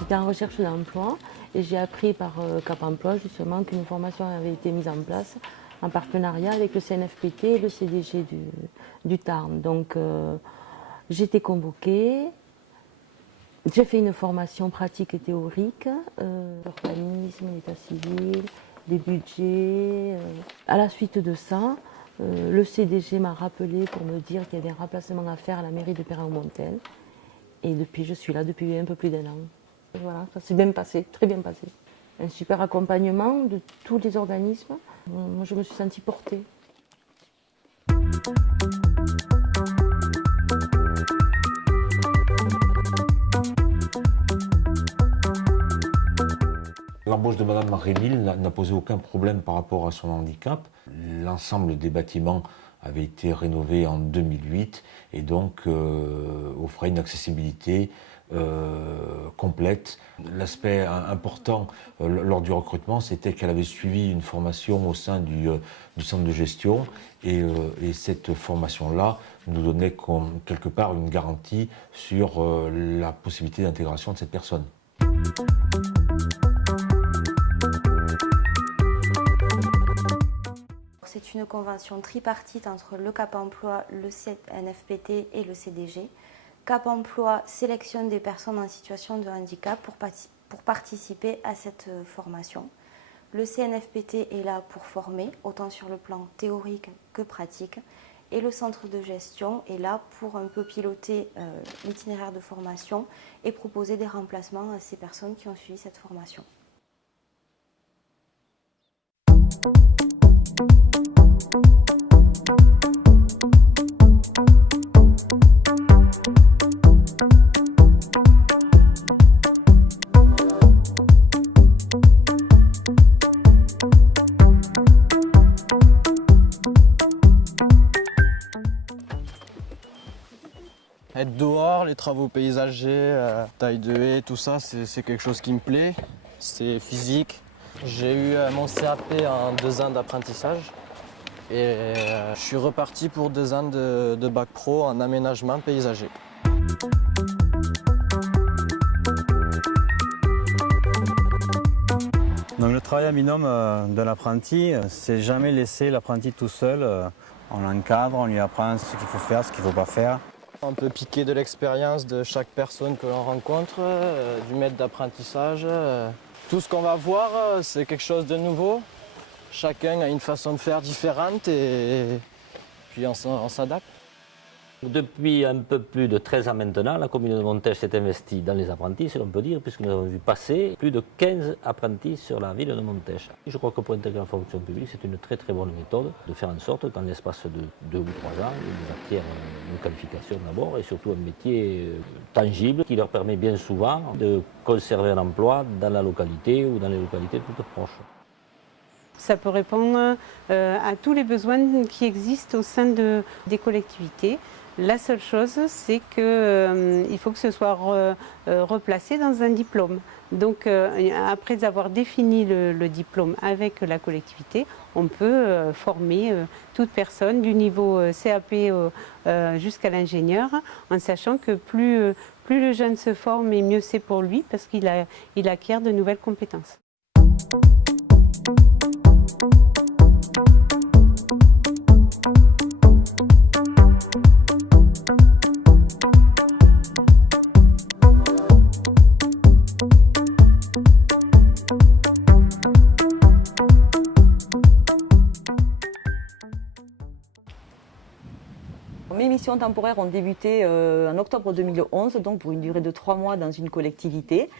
J'étais en recherche d'emploi et j'ai appris par Cap Emploi justement qu'une formation avait été mise en place en partenariat avec le CNFPT et le CDG du Tarn. Donc j'ai été convoquée, j'ai fait une formation pratique et théorique, l'urbanisme, l'état civil, les budgets. À la suite de ça, le CDG m'a rappelé pour me dire qu'il y avait un remplacement à faire à la mairie de Perrin-au-Montel. Et depuis, je suis là depuis un peu plus d'1 an. Voilà, ça s'est bien passé, très bien passé. Un super accompagnement de tous les organismes. Moi, je me suis sentie portée. L'embauche de Madame Rémil n'a posé aucun problème par rapport à son handicap. L'ensemble des bâtiments avait été rénové en 2008 et donc offrait une accessibilité complète. L'aspect important lors du recrutement, c'était qu'elle avait suivi une formation au sein du centre de gestion et cette formation-là nous donnait quelque part une garantie sur la possibilité d'intégration de cette personne. C'est une convention tripartite entre le Cap Emploi, le CNFPT et le CDG. Cap Emploi sélectionne des personnes en situation de handicap pour participer à cette formation. Le CNFPT est là pour former, autant sur le plan théorique que pratique. Et le centre de gestion est là pour un peu piloter l'itinéraire de formation et proposer des remplacements à ces personnes qui ont suivi cette formation. Être dehors, les travaux paysagers, taille de haies, tout ça, c'est quelque chose qui me plaît. C'est physique. J'ai eu mon CAP en 2 ans d'apprentissage et je suis reparti pour 2 ans de bac pro en aménagement paysager. Donc le travail à binôme de l'apprenti, c'est jamais laisser l'apprenti tout seul. On l'encadre, on lui apprend ce qu'il faut faire, ce qu'il ne faut pas faire. On peut piquer de l'expérience de chaque personne que l'on rencontre, du maître d'apprentissage. Tout ce qu'on va voir, c'est quelque chose de nouveau. Chacun a une façon de faire différente et puis on s'adapte. Depuis un peu plus de 13 ans maintenant, la commune de Montèche s'est investie dans les apprentis, si l'on peut dire, puisque nous avons vu passer plus de 15 apprentis sur la ville de Montèche. Je crois que pour intégrer la fonction publique, c'est une très très bonne méthode de faire en sorte qu'en l'espace de 2 ou 3 ans, ils acquièrent une qualification d'abord et surtout un métier tangible qui leur permet bien souvent de conserver un emploi dans la localité ou dans les localités toutes proches. Ça peut répondre à tous les besoins qui existent au sein des collectivités. La seule chose, c'est qu'il faut que ce soit replacé dans un diplôme. Donc, après avoir défini le diplôme avec la collectivité, on peut former toute personne du niveau CAP jusqu'à l'ingénieur, en sachant que plus le jeune se forme et mieux c'est pour lui, parce qu'il acquiert de nouvelles compétences. Mes missions temporaires ont débuté en octobre 2011, donc pour une durée de 3 mois dans une collectivité.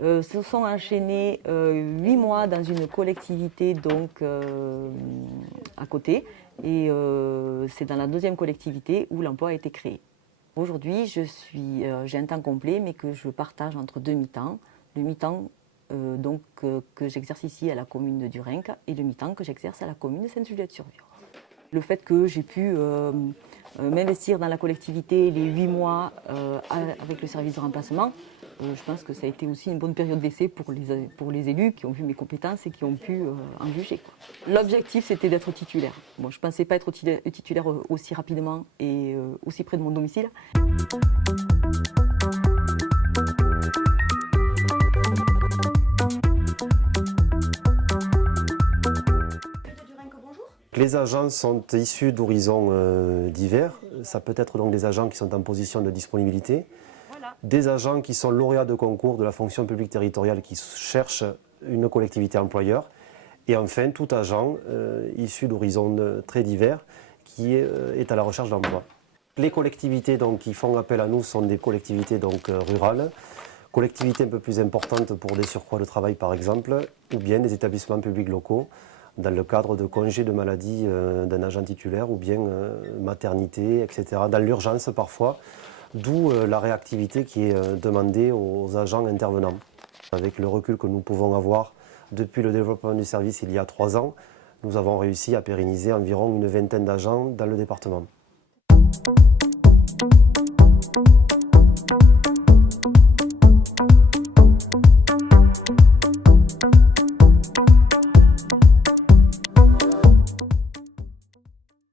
se sont enchaînés 8 mois dans une collectivité donc à côté. Et c'est dans la deuxième collectivité où l'emploi a été créé. Aujourd'hui, j'ai un temps complet, mais que je partage entre 2 mi-temps. Le mi-temps que j'exerce ici à la commune de Durenc et le mi-temps que j'exerce à la commune de Sainte-Juliette-sur-Vior. Le fait que j'ai pu m'investir dans la collectivité les 8 mois avec le service de remplacement, je pense que ça a été aussi une bonne période d'essai pour les élus qui ont vu mes compétences et qui ont pu en juger. L'objectif, c'était d'être titulaire. Bon, je ne pensais pas être titulaire aussi rapidement et aussi près de mon domicile. Les agents sont issus d'horizons divers. Ça peut être donc des agents qui sont en position de disponibilité, des agents qui sont lauréats de concours de la fonction publique territoriale qui cherchent une collectivité employeur, et enfin tout agent issu d'horizons très divers qui est à la recherche d'emploi. Les collectivités donc, qui font appel à nous sont des collectivités donc, rurales, collectivités un peu plus importantes pour des surcroîts de travail par exemple, ou bien des établissements publics locaux, dans le cadre de congés de maladie d'un agent titulaire ou bien maternité, etc. Dans l'urgence parfois, d'où la réactivité qui est demandée aux agents intervenants. Avec le recul que nous pouvons avoir depuis le développement du service il y a 3 ans, nous avons réussi à pérenniser environ une vingtaine d'agents dans le département.